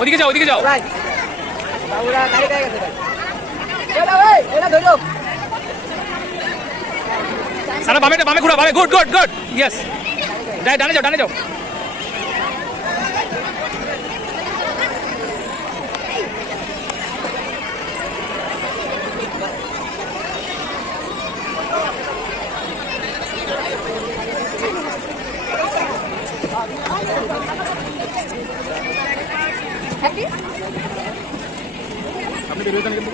ওদিকে যাও, ওদিকে যাও। সানা বামে বামে ঘুরা, বামে, গুড গুড গুড, ইয়েস। ডানে যাও, ডানে যাও। আপনি বেরোতে না কিন্তু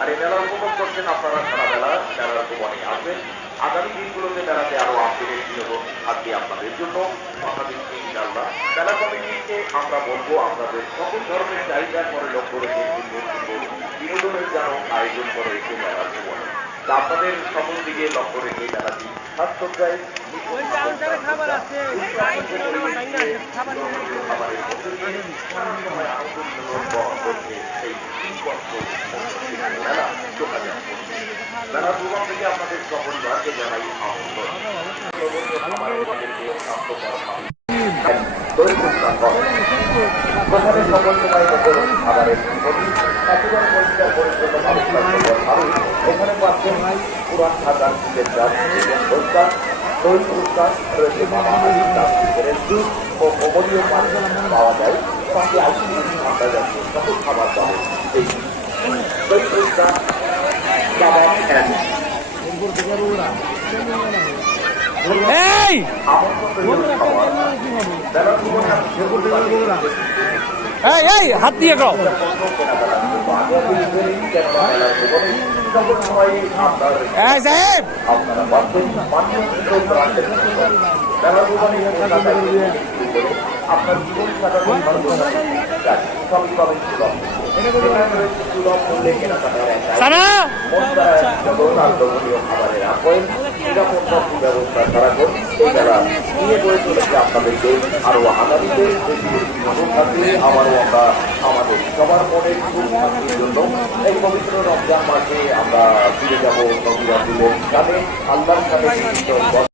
আর এই মেলা উপভোগ করছেন আপনারা সারা বেলা মেলার ভবনে আসবেন। আগামী দিনগুলোতে মেলাতে আরো আপডেট থাকবে আপনাদের জন্য কথা দিচ্ছি ইনশাআল্লাহ। মেলা কমিটিকে আমরা বলবো আপনাদের সকল ধরনের চাহিদার পরে লক্ষ্য রেখে বিনোদনের যেন আয়োজন করে রেখে মেলার ভবনে। তা আপনাদের সকল দিকে লক্ষ্য রেখে মেলাটি সাজসজ্জায় মেলা ভবন থেকে আপনাদের সপরিবারকে জানাই আমন্ত্রণ। প্রথমে সকল সময় খাবারের একেবারে পরিষ্কার পরিচ্ছন্ন এখানে পাচ্ছেন পুরান ঢাকার ফুলের গাছ এবং পরিষ্কার দই পুরস্কার রয়েছে জুস ও কমলীয় পানি পাওয়া যায়। সঙ্গে আইসক্রিম ঠান্ডা জাতীয় সকল খাবার পাবেন এই দই পুরস্কার হাত দিয়ে করো। আপনার জীবন খাবারের আপ্যায়ন নিরাপত্তা সুব্যবস্থা সারাক্ষণ এই মেলা নিয়ে গড়ে চলেছে আপনাদেরকে আরো আগামীতে থাকবে। আবারও আমরা আমাদের সবার মনে সুখ শান্তির জন্য এই পবিত্র রমজান মাসে আমরা ফিরে যাবো নবীরা দিলেন সাথে আল্লাহর সাথে